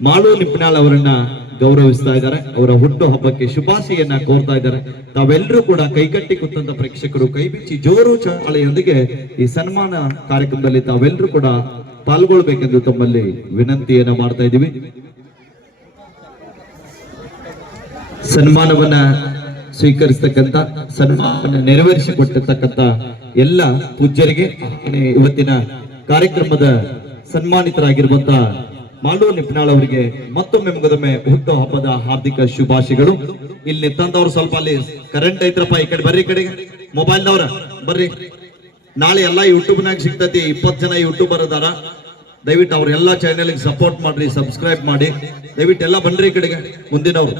ಮಾಳು ನಿಪ್ನಾಳ್ ಅವರನ್ನ ಗೌರವಿಸ್ತಾ ಇದ್ದಾರೆ. ಅವರ ಹುಟ್ಟು ಹಬ್ಬಕ್ಕೆ ಶುಭಾಶಯನ್ನ ಕೋರ್ತಾ ಇದ್ದಾರೆ. ತಾವೆಲ್ಲರೂ ಕೂಡ ಕೈಕಟ್ಟಿ ಕೂತಂತ ಪ್ರೇಕ್ಷಕರು ಕೈ ಬಿಚ್ಚಿ ಜೋರು ಚಪ್ಪಾಳೆಯೊಂದಿಗೆ ಈ ಸನ್ಮಾನ ಕಾರ್ಯಕ್ರಮದಲ್ಲಿ ತಾವೆಲ್ಲರೂ ಕೂಡ ಪಾಲ್ಗೊಳ್ಬೇಕೆಂದು ತಮ್ಮಲ್ಲಿ ವಿನಂತಿಯನ್ನ ಮಾಡ್ತಾ ಇದ್ದೀವಿ. ಸನ್ಮಾನವನ್ನ ಸ್ವೀಕರಿಸತಕ್ಕಂತ, ಸನ್ಮಾನವನ್ನ ನೆರವೇರಿಸಿಕೊಟ್ಟಿರ್ತಕ್ಕಂತ ಎಲ್ಲ ಪೂಜ್ಯರಿಗೆ ಇವತ್ತಿನ ಕಾರ್ಯಕ್ರಮದ ಸನ್ಮಾನಿತರಾಗಿರುವಂತ ಮಾಳು ನಿಪ್ನಾಳ್ ಅವರಿಗೆ ಮತ್ತೊಮ್ಮೆ ಮುಗದೊಮ್ಮೆ ಹುಟ್ಟು ಹಬ್ಬದ ಹಾರ್ದಿಕ ಶುಭಾಶಯಗಳು. ಇಲ್ಲಿ ತಂದವ್ರು ಸ್ವಲ್ಪ ಅಲ್ಲಿ ಕರೆಂಟ್ ಐತ್ರಪ್ಪ, ಈ ಕಡೆ ಬರ್ರಿ, ಈ ಕಡೆಗೆ ಮೊಬೈಲ್ದವ್ರ ಬರ್ರಿ. ನಾಳೆ ಎಲ್ಲಾ ಯೂಟ್ಯೂಬ್ನಾಗ ಸಿಗ್ತತಿ. 20 ಜನ ಯೂಟ್ಯೂಬರ್ ಅದಾರ. ದಯವಿಟ್ಟು ಅವ್ರೆಲ್ಲಾ ಚಾನೆಲ್ಗೆ ಸಪೋರ್ಟ್ ಮಾಡ್ರಿ, ಸಬ್ಸ್ಕ್ರೈಬ್ ಮಾಡಿ. ದಯವಿಟ್ಟು ಎಲ್ಲ ಬನ್ರಿ ಈ ಕಡೆಗೆ. ಮುಂದಿನವ್ರು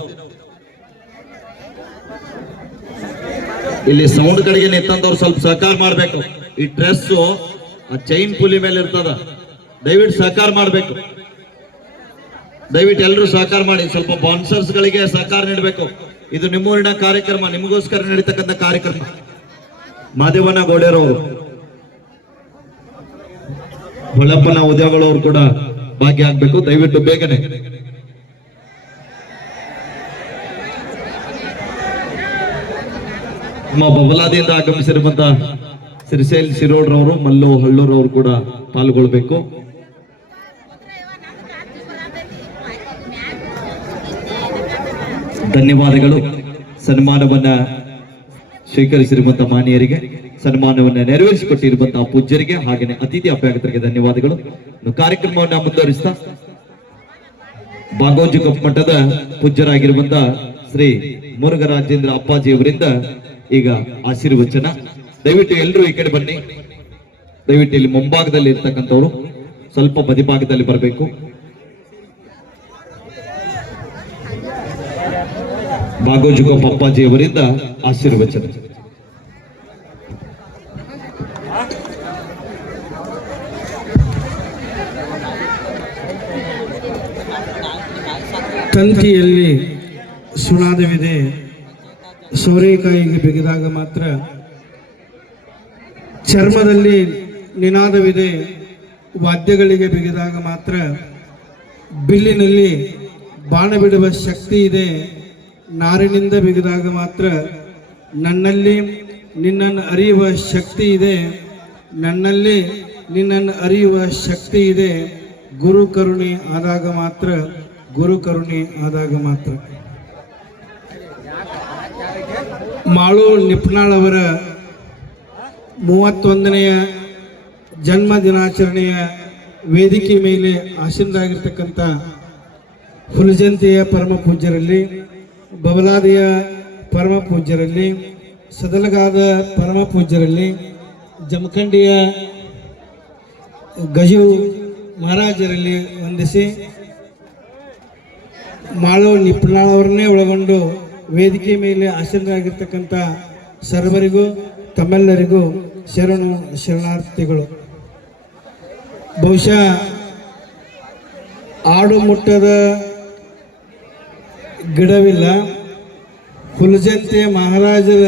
ಇಲ್ಲಿ ಸೌಂಡ್ ಕಡೆಗೆ ನಿಂತಂದವ್ರು ಸ್ವಲ್ಪ ಸಹಕಾರ ಮಾಡ್ಬೇಕು. ಈ ಡ್ರೆಸ್ ಆ ಚೈನ್ ಪುಲಿ ಮೇಲೆ ಇರ್ತದ, ದಯವಿಟ್ಟು ಸಹಕಾರ ಮಾಡ್ಬೇಕು. ದಯವಿಟ್ಟು ಎಲ್ಲರೂ ಸಹಕಾರ ಮಾಡಿ. ಸ್ವಲ್ಪ ಬಾನ್ಸರ್ಸ್ ಗಳಿಗೆ ಸಹಕಾರ ನೀಡಬೇಕು. ಇದು ನಿಮ್ಮೂರಿನ ಕಾರ್ಯಕ್ರಮ, ನಿಮಗೋಸ್ಕರ ನಡೀತಕ್ಕಂಥ ಕಾರ್ಯಕ್ರಮ. ಮಾದೇವನ ಗೋಡೆರವರು, ಹೊಳಪ್ಪನ ಉದ್ಯೋಗಗಳವರು ಕೂಡ ಭಾಗಿಯಾಗಬೇಕು. ದಯವಿಟ್ಟು ಬೇಗನೆ. ನಮ್ಮ ಬಬಲಾದಿಯಿಂದ ಆಗಮಿಸಿರುವಂತ ಶ್ರೀಶೈಲ್ ಶಿರೋಡ್ರವರು, ಮಲ್ಲು ಹಳ್ಳೂರವರು ಕೂಡ ಪಾಲ್ಗೊಳ್ಬೇಕು. ಧನ್ಯವಾದಗಳು. ಸನ್ಮಾನವನ್ನ ಸ್ವೀಕರಿಸಿರುವಂತಹ ಮಾನ್ಯರಿಗೆ, ಸನ್ಮಾನವನ್ನ ನೆರವೇರಿಸಿಕೊಟ್ಟಿರುವಂತಹ ಪೂಜ್ಯರಿಗೆ, ಹಾಗೆಯೇ ಅತಿಥಿ ಅಭ್ಯಾಗತರಿಗೆ ಧನ್ಯವಾದಗಳು. ಕಾರ್ಯಕ್ರಮವನ್ನ ಮುಂದುವರಿಸ್ತಾ ಬಾಗೋಜಿ ಮಠದ ಪೂಜ್ಯರಾಗಿರುವಂತಹ ಶ್ರೀ ಮುರುಘರಾಜೇಂದ್ರ ಅಪ್ಪಾಜಿ ಅವರಿಂದ ಈಗ ಆಶೀರ್ವಚನ. ದಯವಿಟ್ಟು ಎಲ್ಲರೂ ಈ ಕಡೆ ಬನ್ನಿ. ದಯವಿಟ್ಟು ಇಲ್ಲಿ ಮುಂಭಾಗದಲ್ಲಿ ಇರ್ತಕ್ಕಂಥವ್ರು ಸ್ವಲ್ಪ ಬದಿಭಾಗದಲ್ಲಿ ಬರಬೇಕು. ಬಾಗೋಜುಗೊಪ್ಪ ಅಪ್ಪಾಜಿ ಅವರಿಂದ ಆಶೀರ್ವಚನ. ತಂತಿಯಲ್ಲಿ ಸುನಾದವಿದೆ, ಸೋರೆಕಾಯಿಗೆ ಬಿಗಿದಾಗ ಮಾತ್ರ. ಚರ್ಮದಲ್ಲಿ ನಿನಾದವಿದೆ, ವಾದ್ಯಗಳಿಗೆ ಬಿಗಿದಾಗ ಮಾತ್ರ. ಬಿಲ್ಲಿನಲ್ಲಿ ಬಾಣ ಬಿಡುವ ಶಕ್ತಿ ಇದೆ, ನಾರಿನಿಂದ ಬಿಗಿದಾಗ ಮಾತ್ರ. ನನ್ನಲ್ಲಿ ನಿನ್ನನ್ನು ಅರಿಯುವ ಶಕ್ತಿ ಇದೆ, ನನ್ನಲ್ಲಿ ನಿನ್ನನ್ನು ಅರಿಯುವ ಶಕ್ತಿ ಇದೆ. ಗುರು ಕರುಣೆ ಆದಾಗ ಮಾತ್ರ, ಗುರು ಕರುಣೆ ಆದಾಗ ಮಾತ್ರ. ಮಾಳು ನಿಪ್ನಾಳ್ ಅವರ 31ನೇ ಜನ್ಮ ದಿನಾಚರಣೆಯ ವೇದಿಕೆ ಮೇಲೆ ಆಸೀನರಾಗಿರ್ತಕ್ಕಂಥ ಹುಲಜಂತಿಯ ಪರಮ ಪೂಜ್ಯರಲ್ಲಿ, ಬಬಲಾದಿಯ ಪರಮ ಪೂಜ್ಯರಲ್ಲಿ, ಸದಲಗಾದ ಪರಮ ಪೂಜ್ಯರಲ್ಲಿ, ಜಮಖಂಡಿಯ ಗಜು ಮಹಾರಾಜರಲ್ಲಿ ವಂದಿಸಿ, ಮಾಳು ನಿಪ್ನಾಳ್ ಅವರನ್ನೇ ಒಳಗೊಂಡು ವೇದಿಕೆ ಮೇಲೆ ಆಸೀನರಾಗಿರ್ತಕ್ಕಂಥ ಸರ್ವರಿಗೂ ತಮ್ಮೆಲ್ಲರಿಗೂ ಶರಣಾರ್ಥಿಗಳು. ಬಹುಶಃ ಆಡು ಮುಟ್ಟದ ಗಿಡವಿಲ್ಲ, ಹುಲಜಂತಿಯ ಮಹಾರಾಜರ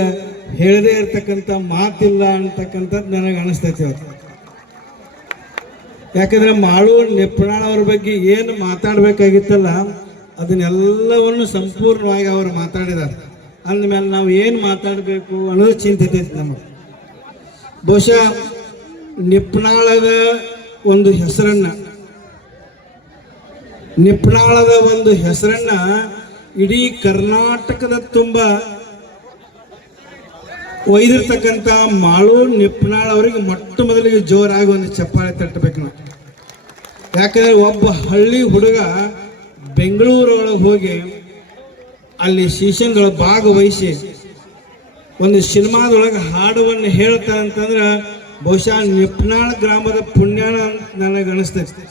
ಹೇಳದೇ ಇರ್ತಕ್ಕಂಥ ಮಾತಿಲ್ಲ ಅಂತಕ್ಕಂಥದ್ದು ನನಗೆ ಅನಿಸ್ತೈತಿ ಇವತ್ತು. ಯಾಕಂದರೆ ಮಾಳು ನಿಪ್ನಾಳ್ ಅವ್ರ ಬಗ್ಗೆ ಏನು ಮಾತಾಡಬೇಕಾಗಿತ್ತಲ್ಲ ಅದನ್ನೆಲ್ಲವನ್ನು ಸಂಪೂರ್ಣವಾಗಿ ಅವರು ಮಾತಾಡಿದ್ದಾರೆ. ಅಂದಮೇಲೆ ನಾವು ಏನು ಮಾತಾಡಬೇಕು ಅನ್ನೋದು ಚಿಂತಿತೈತಿ ನಮಗೆ. ಬಹುಶಃ ನಿಪ್ನಾಳದ ಒಂದು ಹೆಸರನ್ನ ಇಡೀ ಕರ್ನಾಟಕದ ತುಂಬ ಒಯ್ದಿರ್ತಕ್ಕಂಥ ಮಾಳು ನಿಪ್ನಾಳ್ ಅವರಿಗೆ ಮೊಟ್ಟ ಮೊದಲಿಗೆ ಜೋರಾಗಿ ಒಂದು ಚಪ್ಪಾಳೆ ತಟ್ಟಬೇಕು ನಾವು. ಯಾಕಂದ್ರೆ ಒಬ್ಬ ಹಳ್ಳಿ ಹುಡುಗ ಬೆಂಗಳೂರೊಳಗೆ ಹೋಗಿ ಅಲ್ಲಿ ಸೀಸನ್ದೊಳಗೆ ಭಾಗವಹಿಸಿ ಒಂದು ಸಿನಿಮಾದೊಳಗೆ ಹಾಡವನ್ನು ಹೇಳ್ತಾರೆ ಅಂತಂದ್ರೆ ಬಹುಶಃ ನಿಪ್ನಾಳ್ ಗ್ರಾಮದ ಪುಣ್ಯನ ನನಗೆ ಅನಿಸ್ತೈತಿ.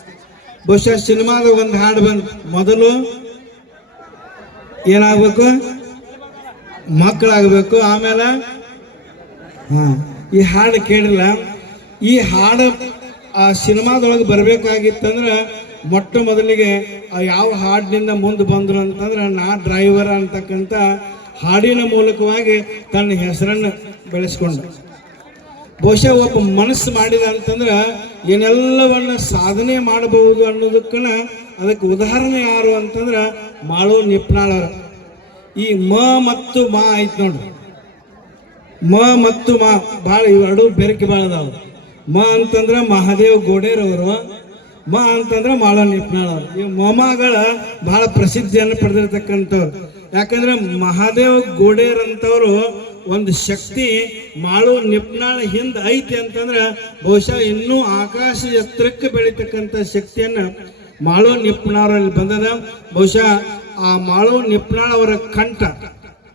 ಬಹುಶಃ ಸಿನಿಮಾದ ಒಂದು ಹಾಡು ಬಂದು ಮೊದಲು ಏನಾಗಬೇಕು, ಮಕ್ಕಳಾಗಬೇಕು, ಆಮೇಲೆ ಈ ಹಾಡು ಕೇಳಿಲ್ಲ. ಈ ಹಾಡು ಆ ಸಿನಿಮಾದೊಳಗೆ ಬರಬೇಕಾಗಿತ್ತಂದ್ರೆ ಮೊಟ್ಟ ಮೊದಲಿಗೆ ಯಾವ ಹಾಡಿನಿಂದ ಮುಂದೆ ಬಂದರು ಅಂತಂದ್ರೆ ನಾ ಡ್ರೈವರ್ ಅಂತಕ್ಕಂಥ ಹಾಡಿನ ಮೂಲಕವಾಗಿ ತನ್ನ ಹೆಸರನ್ನು ಬೆಳೆಸ್ಕೊಂಡ. ಬಹುಶಃ ಒಬ್ಬ ಮನಸ್ಸು ಮಾಡಿದ ಅಂತಂದ್ರೆ ಏನೆಲ್ಲವನ್ನು ಸಾಧನೆ ಮಾಡಬಹುದು ಅನ್ನೋದಕ್ಕನ ಅದಕ್ಕೆ ಉದಾಹರಣೆ ಯಾರು ಅಂತಂದ್ರೆ ಮಾಳು ನಿಪ್ನಾಳ್ ಅವರು. ಈ ಮ ಮತ್ತು ಮಾ ಆಯ್ತು ನೋಡ್ರಿ, ಮ ಮತ್ತು ಮಾ ಭಾಳ ಇವೆರಡು ಬೆರಕೆ ಭಾಳ ಅದಾವ. ಮ ಅಂತಂದ್ರೆ ಮಹಾದೇವ್ ಗೋಡೇರವರು, ಮ ಅಂತಂದ್ರೆ ಮಾಳು ನಿಪ್ನಾಳ್ ಅವರು. ಈ ಮೊಮ್ಮಗಳ ಬಹಳ ಪ್ರಸಿದ್ಧಿಯನ್ನು ಪಡೆದಿರ್ತಕ್ಕಂಥವ್ರು. ಯಾಕಂದ್ರೆ ಮಹಾದೇವ್ ಗೋಡೇರ್ ಅಂತವರು ಒಂದು ಶಕ್ತಿ ಮಾಳು ನಿಪ್ನಾಳ್ ಹಿಂದೆ ಐತಿ ಅಂತಂದ್ರೆ ಬಹುಶಃ ಇನ್ನೂ ಆಕಾಶ ಎತ್ತರಕ್ಕೆ ಬೆಳೀತಕ್ಕಂಥ ಶಕ್ತಿಯನ್ನು ಮಾಳು ನಿಪ್ನಾಳಲ್ಲಿ ಬಂದದ. ಬಹುಶಃ ಆ ಮಾಳು ನಿಪ್ನಾಳ್ ಅವರ ಕಂಠ,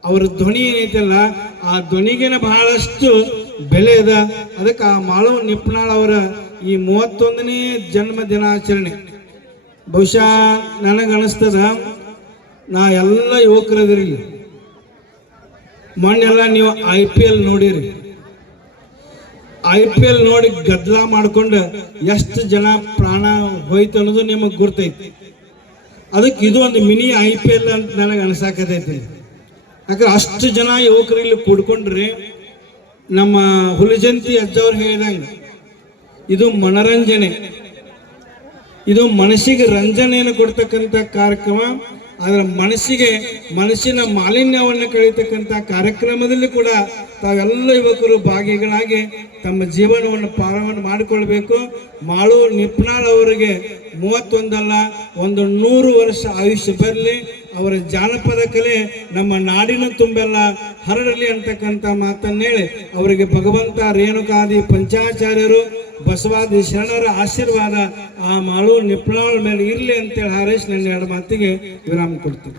ಅವರ ಧ್ವನಿ ಏನೈತಲ್ಲ ಆ ಧ್ವನಿಗೆನ ಬಹಳಷ್ಟು ಬೆಲೆ ಇದೆ. ಅದಕ್ಕೆ ಆ ಮಾಳು ನಿಪ್ನಾಳ್ ಅವರ ಈ 31ನೇ ಜನ್ಮ ದಿನಾಚರಣೆ ಬಹುಶಃ ನನಗನ್ನಿಸ್ತದ, ನಾ ಎಲ್ಲ ಯುವಕರದಿರಲಿ ಮೊನ್ನೆಲ್ಲ ನೀವು IPL ನೋಡಿರಿ. IPL ನೋಡಿ ಗದ್ದಲ ಮಾಡ್ಕೊಂಡು ಎಷ್ಟು ಜನ ಪ್ರಾಣ ಹೋಯ್ತು ಅನ್ನೋದು ನಿಮಗೆ ಗುರ್ತೈತಿ. ಅದಕ್ಕೆ ಇದು ಒಂದು ಮಿನಿ IPL ಅಂತ ನನಗೆ ಅನ್ಸಾಕತೈತಿ. ಯಾಕಂದ್ರೆ ಅಷ್ಟು ಜನ ಯುವಕರು ಇಲ್ಲಿ ಕೂಡ್ಕೊಂಡ್ರಿ. ನಮ್ಮ ಹುಲಜಂತಿ ಅಜ್ಜವ್ರು ಹೇಳಿದಂಗೆ ಇದು ಮನರಂಜನೆ, ಇದು ಮನಸ್ಸಿಗೆ ರಂಜನೆಯನ್ನು ಕೊಡ್ತಕ್ಕಂಥ ಕಾರ್ಯಕ್ರಮ. ಅದರ ಮನಸ್ಸಿನ ಮಾಲಿನ್ಯವನ್ನು ಕಳೀತಕ್ಕಂಥ ಕಾರ್ಯಕ್ರಮದಲ್ಲಿ ಕೂಡ ತಾವೆಲ್ಲ ಯುವಕರು ಭಾಗಿಗಳಾಗಿ ತಮ್ಮ ಜೀವನವನ್ನು ಪಾರವನ್ನು ಮಾಡಿಕೊಳ್ಬೇಕು. ಮಾಳು ನಿಪ್ನಾಳ್ ಅವರಿಗೆ 31 ಅಲ್ಲ 100 ವರ್ಷ ಆಯುಷ್ಯ ಬರಲಿ. ಅವರ ಜಾನಪದ ಕಲೆ ನಮ್ಮ ನಾಡಿನ ತುಂಬೆಲ್ಲ ಹರಡಲಿ ಅಂತಕ್ಕಂಥ ಮಾತನ್ನು ಹೇಳಿ ಅವರಿಗೆ ಭಗವಂತ ರೇಣುಕಾದಿ ಪಂಚಾಚಾರ್ಯರು ಬಸವಾದಿ ಶರಣರ ಆಶೀರ್ವಾದ ಆ ಮಾಳು ನಿಪ್ನಾಳ್ ಮೇಲೆ ಇರಲಿ ಅಂತೇಳಿ ಹಾರೈಸಿ ನನ್ನ 2 ಮಾತಿಗೆ ವಿರಾಮ ಕೊಡ್ತೀನಿ.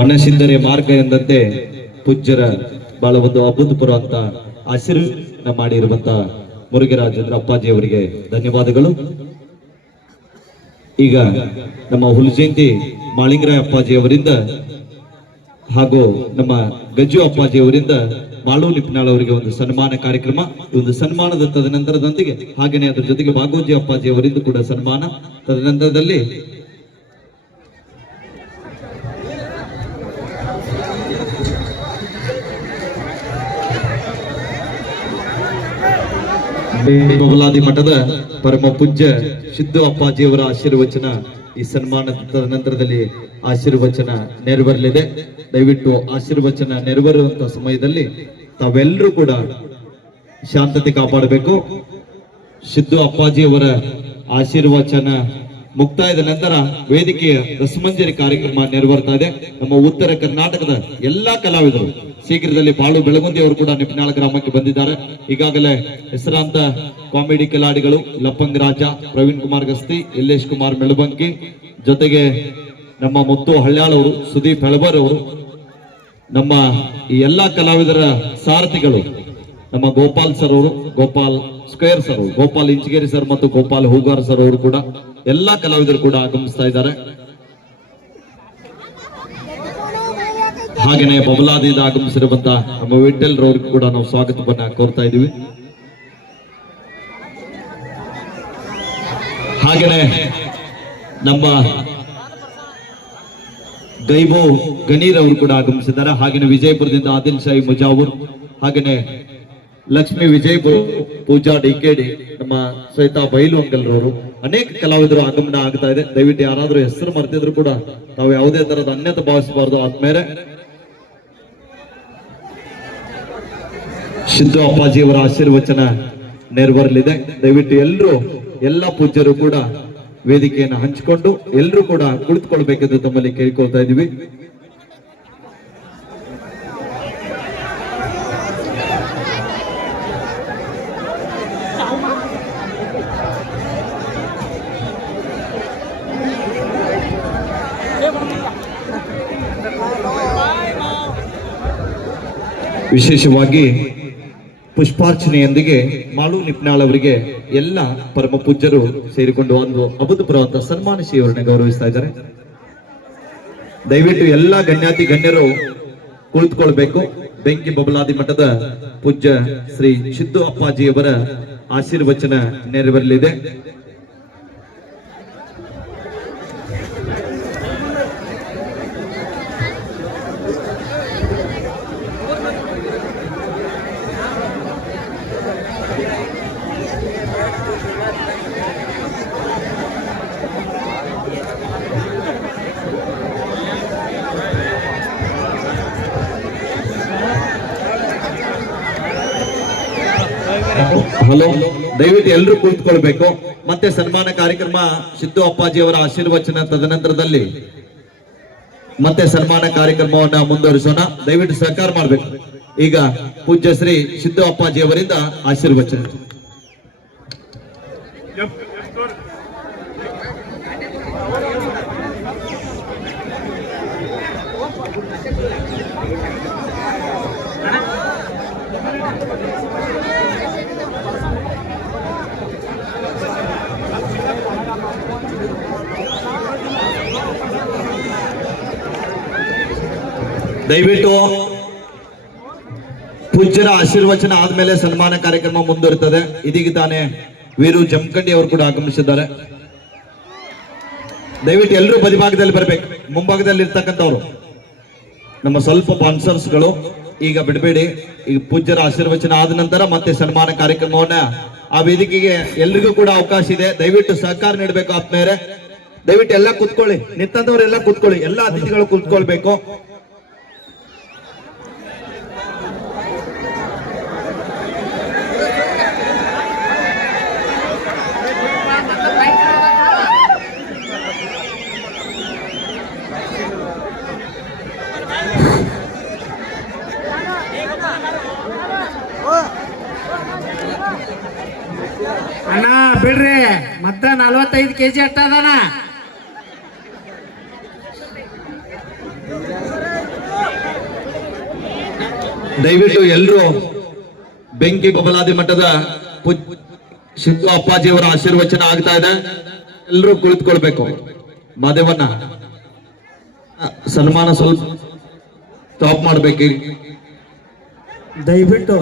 ಮನಸ್ಸಿದ್ದರೆ ಮಾರ್ಗ ಎಂದಂತೆ ಪೂಜ್ಯರ ಬಹಳ ಒಂದು ಅಭೂತಪೂರ್ವ ಅಂತ ಆಶೀರ್ವಾದ ಮಾಡಿರುವಂತ ಮುರುಘರಾಜೇಂದ್ರ ಅಪ್ಪಾಜಿ ಅವರಿಗೆ ಧನ್ಯವಾದಗಳು. ಈಗ ನಮ್ಮ ಹುಲಜಂತಿ ಮಾಳಿಂಗರಾಯ ಅಪ್ಪಾಜಿ ಅವರಿಂದ ಹಾಗೂ ನಮ್ಮ ಗಜ್ಜು ಅಪ್ಪಾಜಿ ಅವರಿಂದ ಮಾಳು ನಿಪ್ನಾಳ್ ಅವರಿಗೆ ಒಂದು ಸನ್ಮಾನ ಕಾರ್ಯಕ್ರಮ. ಒಂದು ಸನ್ಮಾನದ ತದನಂತರದೊಂದಿಗೆ ಹಾಗೆಯೇ ಅದರ ಜೊತೆಗೆ ಬಾಗೋಜಿ ಅಪ್ಪಾಜಿ ಅವರಿಂದ ಕೂಡ ಸನ್ಮಾನ. ತದನಂತರದಲ್ಲಿ ಮೊಗಲಾದಿ ಮಠದ ಪರಮ ಪೂಜ್ಯ ಸಿದ್ದು ಅಪ್ಪಾಜಿಯವರ ಆಶೀರ್ವಚನ ಈ ಸನ್ಮಾನದ ನಂತರದಲ್ಲಿ ಆಶೀರ್ವಚನ ನೆರವೇರಲಿದೆ. ದಯವಿಟ್ಟು ಆಶೀರ್ವಚನ ನೆರವೇರುವಂತಹ ಸಮಯದಲ್ಲಿ ತಾವೆಲ್ಲರೂ ಕೂಡ ಶಾಂತತೆ ಕಾಪಾಡಬೇಕು. ಸಿದ್ದು ಅಪ್ಪಾಜಿಯವರ ಆಶೀರ್ವಚನ ಮುಕ್ತಾಯದ ನಂತರ ವೇದಿಕೆಯ ರಸಮಂಜರಿ ಕಾರ್ಯಕ್ರಮ ನೆರವೇರ್ತಾ ಇದೆ. ನಮ್ಮ ಉತ್ತರ ಕರ್ನಾಟಕದ ಎಲ್ಲಾ ಕಲಾವಿದರು ಶೀಘ್ರದಲ್ಲಿ ಬಾಳು ಬೆಳಗುಂದಿ ಅವರು ಕೂಡ ನಿಪ್ನಾಳ ಗ್ರಾಮಕ್ಕೆ ಬಂದಿದ್ದಾರೆ. ಈಗಾಗಲೇ ಹೆಸರಾಂತ ಕಾಮಿಡಿ ಕಿಲಾಡಿಗಳು ಲಪ್ಪಂಗ್ ರಾಜ, ಪ್ರವೀಣ್ ಕುಮಾರ್ ಗಸ್ತಿ, ಯಲ್ಲೇಶ್ ಕುಮಾರ್ ಮೆಳಬಂಕಿ, ಜೊತೆಗೆ ನಮ್ಮ ಮುತ್ತು ಹಳ್ಯಾಳ್ ಅವರು, ಸುದೀಪ್ ಹೆಳಬರ್ ಅವರು, ನಮ್ಮ ಈ ಎಲ್ಲಾ ಕಲಾವಿದರ ಸಾರಥಿಗಳು ನಮ್ಮ ಗೋಪಾಲ್ ಸರ್ ಅವರು, ಗೋಪಾಲ್ ಸ್ಕ್ವೇರ್ ಸರ್ ಅವರು, ಗೋಪಾಲ್ ಇಂಚಿಗೇರಿ ಸರ್ ಮತ್ತು ಗೋಪಾಲ್ ಹೂಗಾರ್ ಸರ್ ಅವರು ಕೂಡ ಎಲ್ಲಾ ಕಲಾವಿದರು ಕೂಡ ಆಗಮಿಸ್ತಾ ಇದ್ದಾರೆ. ಹಾಗೆಯೇ ಬಬಲಾದಿಂದ ಆಗಮಿಸಿರುವಂತಹ ನಮ್ಮ ವಿಠಲ್ ರವ್ರಿಗೆ ಕೂಡ ನಾವು ಸ್ವಾಗತವನ್ನ ಕೋರ್ತಾ ಇದ್ದೀವಿ. ಹಾಗೆಯೇ ನಮ್ಮ ಗೈಬೋ ಗಣೀರ್ ಅವರು ಕೂಡ ಆಗಮಿಸಿದ್ದಾರೆ. ಹಾಗೆಯೇ ವಿಜಯಪುರದಿಂದ ಆದಿಲ್ ಶಾಹಿ ಮುಜಾವೂರ್, ಹಾಗೆಯೇ ಲಕ್ಷ್ಮೀ ವಿಜಯಪುರ, ಪೂಜಾ ಡಿಕೆಡಿ, ನಮ್ಮ ಶ್ವೇತಾ ಬೈಲು ಅಂಕಲ್ರವರು, ಅನೇಕ ಕಲಾವಿದರು ಆಗಮನ ಆಗ್ತಾ ಇದೆ. ದಯವಿಟ್ಟು ಯಾರಾದ್ರೂ ಹೆಸರು ಮರ್ತಿದ್ರು ಕೂಡ ತಾವು ಯಾವುದೇ ತರದ ಅನ್ಯತೆ ಭಾವಿಸಬಾರದು. ಆದ್ಮೇಲೆ ಸಿದ್ದು ಅಪ್ಪಾಜಿಯವರ ಆಶೀರ್ವಚನ ನೆರವೇರಲಿದೆ. ದಯವಿಟ್ಟು ಎಲ್ಲಾ ಪೂಜ್ಯರು ಕೂಡ ವೇದಿಕೆಯನ್ನು ಹಂಚಿಕೊಂಡು ಎಲ್ಲರೂ ಕೂಡ ಕುಳಿತುಕೊಳ್ಬೇಕೆಂದು ತಮ್ಮಲ್ಲಿ ಕೇಳ್ಕೊಳ್ತಾ ಇದ್ದೀವಿ. ವಿಶೇಷವಾಗಿ ಪುಷ್ಪಾರ್ಚನೆಯೊಂದಿಗೆ ಮಾಳು ನಿಪ್ನಾಳ್ ಅವರಿಗೆ ಎಲ್ಲ ಪರಮ ಪೂಜ್ಯರು ಸೇರಿಕೊಂಡು ಒಂದು ಅಭೂತಪೂರ್ವ ಸನ್ಮಾನಿಸಿ ಗೌರವಿಸ್ತಾ ಇದ್ದಾರೆ. ದಯವಿಟ್ಟು ಎಲ್ಲಾ ಗಣ್ಯರು ಕುಳಿತುಕೊಳ್ಬೇಕು. ಬೆಂಕಿ ಬಬಲಾದಿ ಮಠದ ಪೂಜ್ಯ ಶ್ರೀ ಸಿದ್ದು ಅಪ್ಪಾಜಿಯವರ ಆಶೀರ್ವಚನ ನೆರವೇರಲಿದೆ. ಹಲೋ, ದಯವಿಟ್ಟು ಎಲ್ಲರೂ ಕುಳಿತುಕೊಳ್ಬೇಕು. ಮತ್ತೆ ಸನ್ಮಾನ ಕಾರ್ಯಕ್ರಮ ಸಿದ್ದು ಅಪ್ಪಾಜಿ ಅವರ ಆಶೀರ್ವಚನ ತದನಂತರದಲ್ಲಿ ಮತ್ತೆ ಸನ್ಮಾನ ಕಾರ್ಯಕ್ರಮವನ್ನ ಮುಂದುವರಿಸೋಣ. ದಯವಿಟ್ಟು ಸಹಕಾರ ಮಾಡಬೇಕು. ಈಗ ಪೂಜ್ಯ ಶ್ರೀ ಸಿದ್ದು ಅಪ್ಪಾಜಿ ಅವರಿಂದ ಆಶೀರ್ವಚನ. ದಯವಿಟ್ಟು ಪೂಜ್ಯರ ಆಶೀರ್ವಚನ ಆದ್ಮೇಲೆ ಸನ್ಮಾನ ಕಾರ್ಯಕ್ರಮ ಮುಂದುವರಿತದೆ. ಇದೀಗ ತಾನೇ ವೀರು ಜಮಖಂಡಿ ಅವರು ಕೂಡ ಆಗಮಿಸಿದ್ದಾರೆ. ದಯವಿಟ್ಟು ಎಲ್ಲರೂ ಬದಿಭಾಗದಲ್ಲಿ ಬರಬೇಕು. ಮುಂಭಾಗದಲ್ಲಿ ಇರ್ತಕ್ಕಂಥವ್ರು ನಮ್ಮ ಸ್ವಲ್ಪ ಸ್ಪಾನ್ಸರ್ಸ್ಗಳು ಈಗ ಬಿಡಬೇಡಿ. ಈಗ ಪೂಜ್ಯರ ಆಶೀರ್ವಚನ ಆದ ನಂತರ ಮತ್ತೆ ಸನ್ಮಾನ ಕಾರ್ಯಕ್ರಮವನ್ನ ಆ ವೇದಿಕೆಗೆ ಎಲ್ರಿಗೂ ಕೂಡ ಅವಕಾಶ ಇದೆ. ದಯವಿಟ್ಟು ಸಹಕಾರ ನೀಡಬೇಕು. ಆತ್ಮೇಲೆ ದಯವಿಟ್ಟು ಎಲ್ಲ ಕೂತ್ಕೊಳ್ಳಿ. ನಿಂತಂದವರೆಲ್ಲ ಕೂತ್ಕೊಳ್ಳಿ. ಎಲ್ಲ ಅತಿಥಿಗಳು ಕೂತ್ಕೊಳ್ಬೇಕು. ಅಣ್ಣ ಬಿಡ್ರಿ, ಮತ್ತ 45 kg ಅಟ್ಟದನ. ದಯವಿಟ್ಟು ಎಲ್ಲರೂ ಬೆಂಕಿ ಬಬಲಾದಿ ಮಠದ ಸಿದ್ದು ಅಪ್ಪಾಜಿ ಅವರ ಆಶೀರ್ವಚನ ಆಗ್ತಾ ಇದೆ. ಎಲ್ಲರೂ ಕುಳಿತುಕೊಳ್ಬೇಕು. ಮಾದೇವನ್ನ ಸನ್ಮಾನ ಸ್ವಲ್ಪ ಸ್ಟಾಪ್ ಮಾಡ್ಬೇಕು. ದಯವಿಟ್ಟು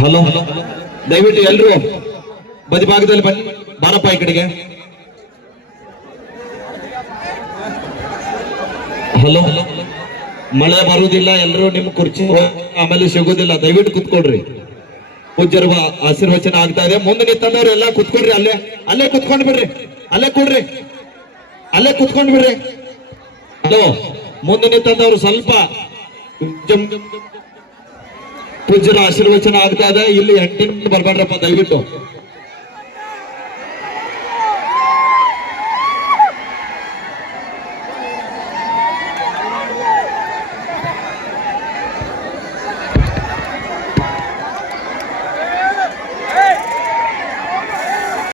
ಹಲೋ, ದಯವಿಟ್ಟು ಎಲ್ಲರೂ ಬದಿಭಾಗದಲ್ಲಿ ಬನ್ನಿ. ಬಾರಪ್ಪ ಈ ಕಡೆಗೆ. ಹಲೋ, ಮಳೆ ಬರುವುದಿಲ್ಲ, ಎಲ್ಲರೂ ನಿಮ್ ಕುರ್ಚಿ ಆಮೇಲೆ ಸಿಗುದಿಲ್ಲ. ದಯವಿಟ್ಟು ಕುತ್ಕೊಳ್ರಿ. ಪೂಜ್ಯರ ಆಶೀರ್ವಚನ ಆಗ್ತಾ ಇದೆ. ಮುಂದೆ ನಿಂತಂದವ್ರು ಎಲ್ಲ ಕುತ್ಕೊಳ್ರಿ. ಅಲ್ಲೇ ಕುತ್ಕೊಂಡ್ ಬಿಡ್ರಿ. ಅಲ್ಲೇ ಕೊಡ್ರಿ. ಅಲ್ಲೇ ಕುತ್ಕೊಂಡ್ ಬಿಡ್ರಿ. ಹಲೋ, ಮುಂದೆ ನಿಂತಂದವ್ರು ಸ್ವಲ್ಪ ಪೂಜ್ಯರ ಆಶೀರ್ವಚನ ಆಗ್ತಾ ಇದೆ. ಇಲ್ಲಿ 8 ಬರ್ಬೇಡ್ರಪ್ಪ ದಯವಿಟ್ಟು.